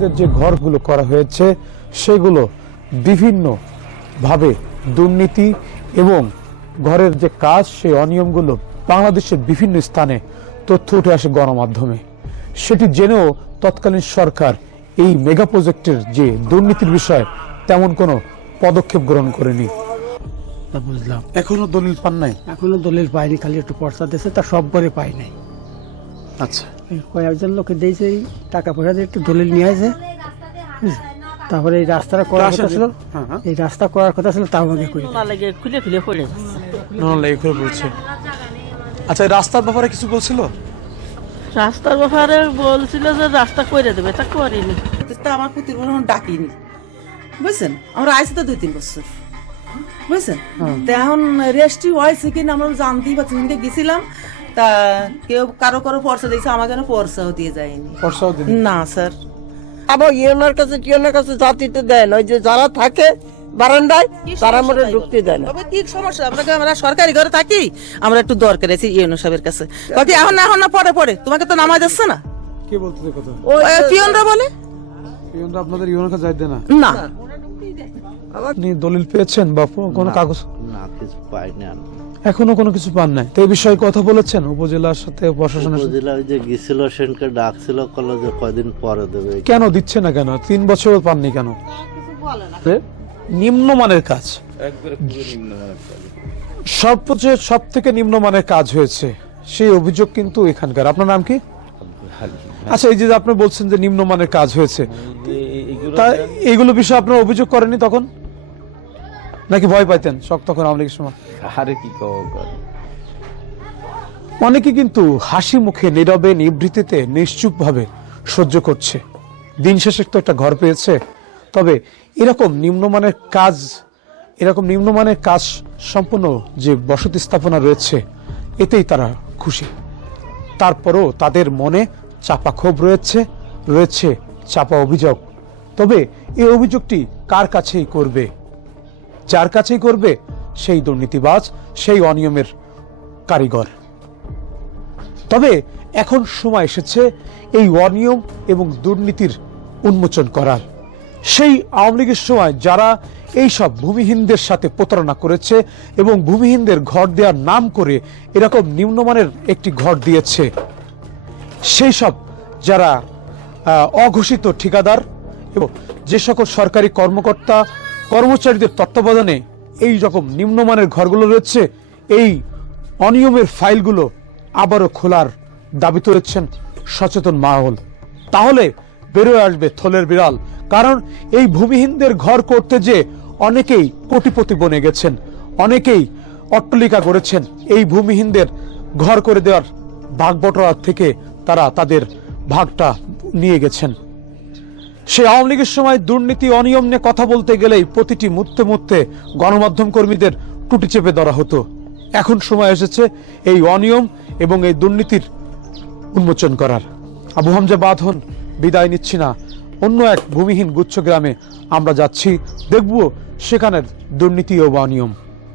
ভূমিহীনদের যে ঘরগুলো করা হয়েছে সেগুলো বিভিন্ন ভাবে দুর্নীতি এবং ঘরের যে কাজ সেই অনিয়মগুলো বাংলাদেশের বিভিন্ন স্থানে তথ্য উঠে আসে গণমাধ্যমে। সেটি জেনেও তৎকালীন সরকার এই মেগা প্রজেক্টের যে দুর্নীতির বিষয়ে তেমন কোনো পদক্ষেপ গ্রহণ করেনি। বুঝলাম, এখনো দলিল পান নাই? এখনো দলিল পাইনি, খালি একটু পর্চা দিয়েছে, তা সব করে পাই নাই। আচ্ছা, কয়েকজন লোকে দিয়েছে, টাকা পয়সা দিয়ে একটু দলিল নিয়ে আসে। তারপরে এই রাস্তাটা করার কথা ছিল, এই রাস্তা করার কথা ছিল, তাও আমাকে খুলে খুলে পড়ে পড়েছে। আচ্ছা, এই রাস্তার ব্যাপারে কিছু বলছিল? রাস্তার ব্যাপারে বলছিল যে রাস্তা করে দেবে, তা করেনি। আমার পুতির মনে হয় ডাকিনি, বুঝছেন? আমরা আইসি তো 2-3 বছর, বুঝছেন? এখন রেস্টি হয়েছে কিনা আমরা জানতেই পারছি। গেছিলাম, তা কেউ কারো পর্চা দিয়েছে, আমাকে পর্চাও দিয়ে যায়নি। না স্যার, আবার ইউনোর কাছে জাতিতে দেয় না, ওই যে যারা থাকে বারান্দায় তারা মনে ঢুকতে দেয় না। তবে কি সমস্যা, আমরা সরকারি ঘরে থাকি, আমরা একটু দরকার আছি ইউনো সাহেবের কাছে। বাকি এখন না পরে তোমাকে তো নামাজ যাচ্ছে না। কে বলতেছে কথা? পিয়নরা বলে। পিয়নরা আপনাদের ইউনোর কাছে যাইতে না? না। আপনি দলিল পেয়েছেন বা কোনো কাগজ? না, কিছু পাইনি। এখনো কোনো কিছু পান নাই? তো এই বিষয়ে কথা বলেছেন উপজেলার সাথে, প্রশাসনের সাথে? উপজেলা যে গেছিল, সেনকে ডাকছিল, কলেজ যে কয়দিন পরে দেবে। কেন দিচ্ছে না কেন? 3 বছর পাননি কেন? নিম্নমানের কাজ, সব থেকে নিম্নমানের কাজ হয়েছে, সেই অভিযোগ কিন্তু এখানকার। আপনার নাম কি? আচ্ছা, এই যে আপনি বলছেন যে নিম্নমানের কাজ হয়েছে, তা এইগুলো বিষয়ে আপনার অভিযোগ করেননি তখন, নাকি ভয় পাইতেন তখন আওয়ামী লীগের সময়? অনেকে কিন্তু হাসি মুখে, নীরবে, নিভৃতিতে, নিশ্চুপ ভাবে সহ্য করছে। দিন শেষে তো একটা ঘর পেয়েছে। তবে এরকম নিম্নমানের কাজ সম্পন্ন যে বসতি স্থাপনা রয়েছে, এতেই তারা খুশি। তারপরও তাদের মনে চাপা ক্ষোভ রয়েছে চাপা অভিযোগ। তবে এই অভিযোগটি কার কাছেই করবে? যার কাছেই করবে সেই দুর্নীতিবাজ, সেই অনিয়মের কারিগর। তবে এখন সময় এসেছে এই অনিয়ম এবং দুর্নীতির উন্মোচন করার। সেই আওয়ামী লীগের সময় যারা এই সব ভূমিহীনদের সাথে প্রতারণা করেছে এবং ভূমিহীনদের ঘর দেওয়ার নাম করে এরকম নিম্নমানের একটি ঘর দিয়েছে, সেই সব যারা অঘোষিত ঠিকাদার এবং যে সকল সরকারি কর্মকর্তা কর্মচারীদের তত্ত্বাবধানে এই রকম নিম্নমানের ঘরগুলো রয়েছে, এই অনিয়মের ফাইলগুলো আবারও খোলার দাবি তুলেছেন সচেতন মহল। তাহলে বেরোয় আসবে থলের বিড়াল। কারণ এই ভূমিহীনদের ঘর করতে যে অনেকেই কোটিপতি বনে গেছেন, অনেকেই অট্টালিকা গড়েছেন। এই ভূমিহীনদের ঘর করে দেওয়ার ভাগ বটরা থেকে তারা তাদের ভাগটা নিয়ে গেছেন। সেই আওয়ামী লীগের সময় দুর্নীতি অনিয়ম নিয়ে কথা বলতে গেলেই প্রতিটি মুহূর্তে গণমাধ্যম কর্মীদের টুটি চেপে ধরা হতো। এখন সময় এসেছে এই অনিয়ম এবং এই দুর্নীতির উন্মোচন করার। আবু হামজা বাঁধন, বিদায় নিচ্ছি না। অন্য এক ভূমিহীন গুচ্ছ গ্রামে আমরা যাচ্ছি, দেখব সেখানের দুর্নীতি ও অনিয়ম।